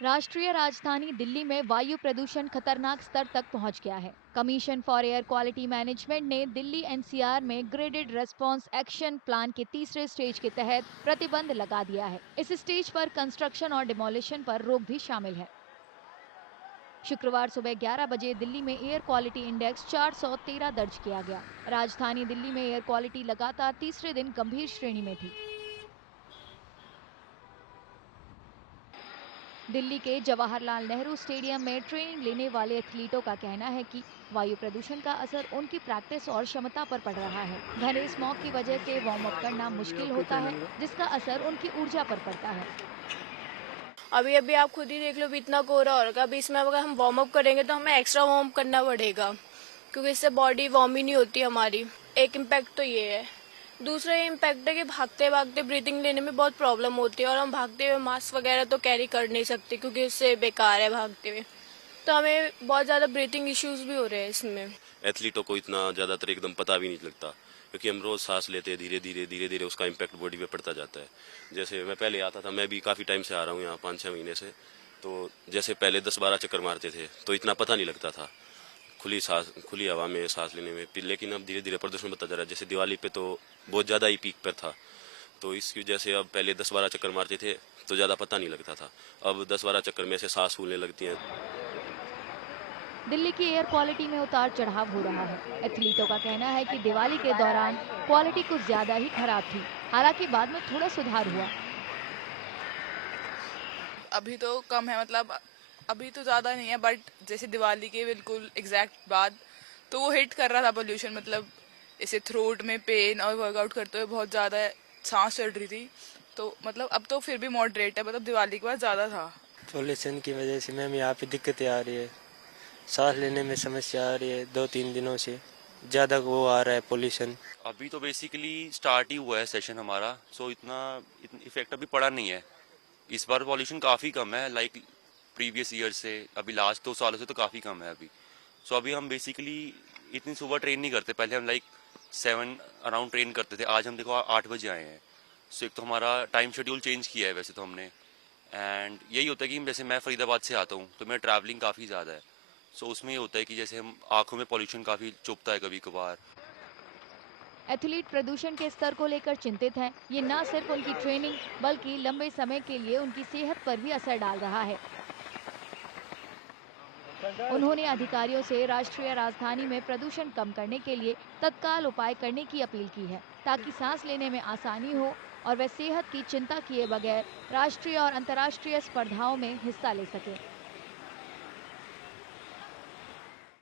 राष्ट्रीय राजधानी दिल्ली में वायु प्रदूषण खतरनाक स्तर तक पहुंच गया है। Commission for air quality management ने दिल्ली एनसीआर में ग्रेडेड रेस्पॉन्स एक्शन प्लान के तीसरे स्टेज के तहत प्रतिबंध लगा दिया है। इस स्टेज पर कंस्ट्रक्शन और डिमोलिशन पर रोक भी शामिल है। शुक्रवार सुबह 11 बजे दिल्ली में एयर क्वालिटी इंडेक्स 413 दर्ज किया गया। राजधानी दिल्ली में एयर क्वालिटी लगातार तीसरे दिन गंभीर श्रेणी में थी। दिल्ली के जवाहरलाल नेहरू स्टेडियम में ट्रेनिंग लेने वाले एथलीटों का कहना है कि वायु प्रदूषण का असर उनकी प्रैक्टिस और क्षमता पर पड़ रहा है। घने स्मॉग की वजह से वार्म अप करना मुश्किल होता है, जिसका असर उनकी ऊर्जा पर पड़ता है। अभी अभी आप खुद ही देख लो, भी इतना कोहरा हो रहा है। अभी इसमें अगर हम वार्म अप करेंगे तो हमें एक्स्ट्रा वार्म करना पड़ेगा, क्योंकि इससे बॉडी वार्म ही नहीं होती हमारी। एक इम्पैक्ट तो ये है। दूसरा ये इम्पैक्ट है कि भागते भागते ब्रीथिंग लेने में बहुत प्रॉब्लम होती है, और हम भागते हुए मास्क वगैरह तो कैरी कर नहीं सकते, क्योंकि इससे बेकार है भागते हुए। तो हमें बहुत ज़्यादा ब्रीथिंग इश्यूज भी हो रहे हैं इसमें। एथलीटों को इतना ज़्यादातर एकदम पता भी नहीं लगता, क्योंकि हम रोज़ सांस लेते हैं, धीरे धीरे उसका इम्पैक्ट बॉडी पे पड़ता जाता है। जैसे मैं पहले आता था, मैं भी काफ़ी टाइम से आ रहा हूँ यहाँ, 5-6 महीने से। तो जैसे पहले 10-12 चक्कर मारते थे तो इतना पता नहीं लगता था खुली हवा में सांस लेने में। लेकिन अब धीरे धीरे प्रदूषण बढ़ता जा रहा है। जैसे दिवाली पे तो बहुत ज़्यादा ही पीक पर था, तो इसकी वजह से अब पहले 10-12 चक्कर मारते थे तो ज़्यादा पता नहीं लगता था। अब 10-12 चक्कर में ऐसे सांस फूलने लगती हैं। दिल्ली की एयर क्वालिटी में उतार चढ़ाव हो रहा है। एथलीटों का कहना है कि दिवाली के दौरान क्वालिटी कुछ ज्यादा ही खराब थी, हालांकि बाद में थोड़ा सुधार हुआ। अभी तो कम है, मतलब अभी तो ज़्यादा नहीं है, बट जैसे दिवाली के बिल्कुल एग्जैक्ट बाद तो वो हिट कर रहा था पोल्यूशन। मतलब इसे थ्रोट में पेन और वर्कआउट करते हुए बहुत ज़्यादा सांस चढ़ रही थी। तो मतलब अब तो फिर भी मॉडरेट है, मतलब दिवाली के बाद ज़्यादा था। पोल्यूशन की वजह से मैम यहाँ पे दिक्कतें आ रही है, सांस लेने में समस्या आ रही है। 2-3 दिनों से ज़्यादा वो आ रहा है पोल्यूशन। अभी तो बेसिकली स्टार्ट ही हुआ है सेशन हमारा, सो इतना इफेक्ट अभी पड़ा नहीं है। इस बार पॉल्यूशन काफ़ी कम है, लाइक प्रीवियस ईयर से। अभी लास्ट 2 सालों से तो काफ़ी कम है अभी। सो अभी हम बेसिकली इतनी सुबह ट्रेन नहीं करते। पहले हम लाइक 7 अराउंड ट्रेन करते थे, आज हम देखो 8 बजे आए हैं। सो एक तो हमारा टाइम शेड्यूल चेंज किया है वैसे तो हमने। एंड यही होता है कि जैसे मैं फरीदाबाद से आता हूँ तो मेरा ट्रैवलिंग काफ़ी ज़्यादा है। सो उसमें ये होता है कि जैसे हम आँखों में पॉल्यूशन काफ़ी चुभता है कभी कभार। एथलीट प्रदूषण के स्तर को लेकर चिंतित हैं। ये न सिर्फ उनकी ट्रेनिंग बल्कि लंबे समय के लिए उनकी सेहत पर भी असर डाल रहा है। उन्होंने अधिकारियों से राष्ट्रीय राजधानी में प्रदूषण कम करने के लिए तत्काल उपाय करने की अपील की है, ताकि सांस लेने में आसानी हो और वे सेहत की चिंता किए बगैर राष्ट्रीय और अंतर्राष्ट्रीय स्पर्धाओं में हिस्सा ले सकें।